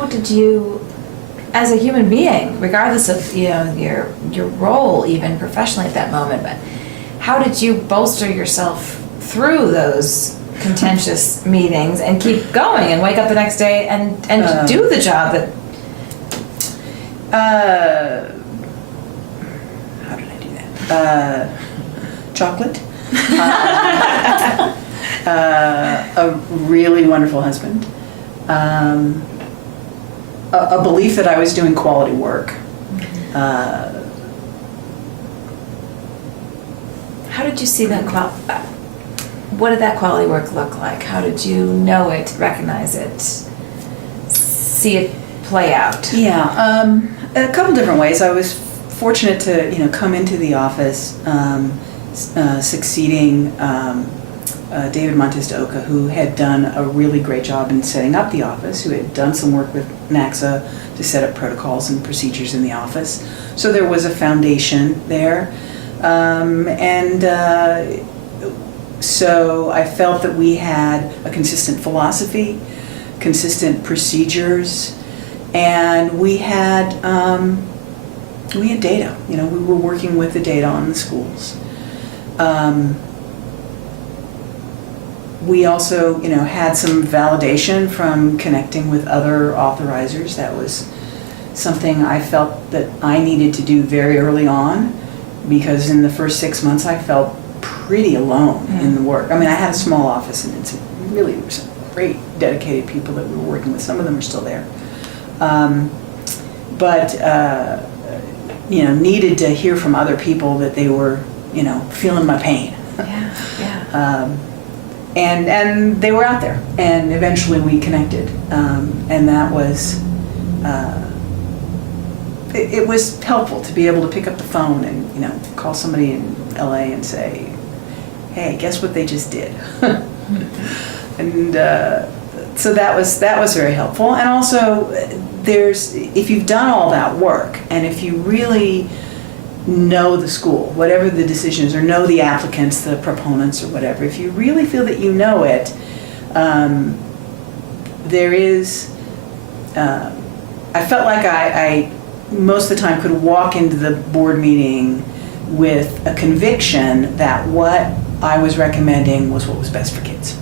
how did you, as a human being, regardless of your role even professionally at that moment, but how did you bolster yourself through those contentious meetings and keep going and wake up the next day and do the job that? How did I do that? Chocolate. A really wonderful husband. A belief that I was doing quality work. How did you see that what did that quality work look like? How did you know it, recognize it, see it play out? Yeah, a couple different ways. I was fortunate to come into the office succeeding David Montes de Oca, who had done a really great job in setting up the office, who had done some work with NACSA to set up protocols and procedures in the office. So there was a foundation there. So I felt that we had a consistent philosophy, consistent procedures, and we had data. We were working with the data on the schools. We also, had some validation from connecting with other authorizers. That was something I felt that I needed to do very early on, because in the first 6 months I felt pretty alone in the work. I mean, I had a small office, and it's really some great dedicated people that we were working with. Some of them are still there. Needed to hear from other people that they were, feeling my pain. Yeah. And they were out there, and eventually we connected, and that was it was helpful to be able to pick up the phone and call somebody in LA and say, hey, guess what they just did. And so that was very helpful. And also, if you've done all that work, and if you really know the school, whatever the decision is, or know the applicants, the proponents, or whatever, if you really feel that you know it, there is, I felt like I most of the time could walk into the board meeting with a conviction that what I was recommending was what was best for kids.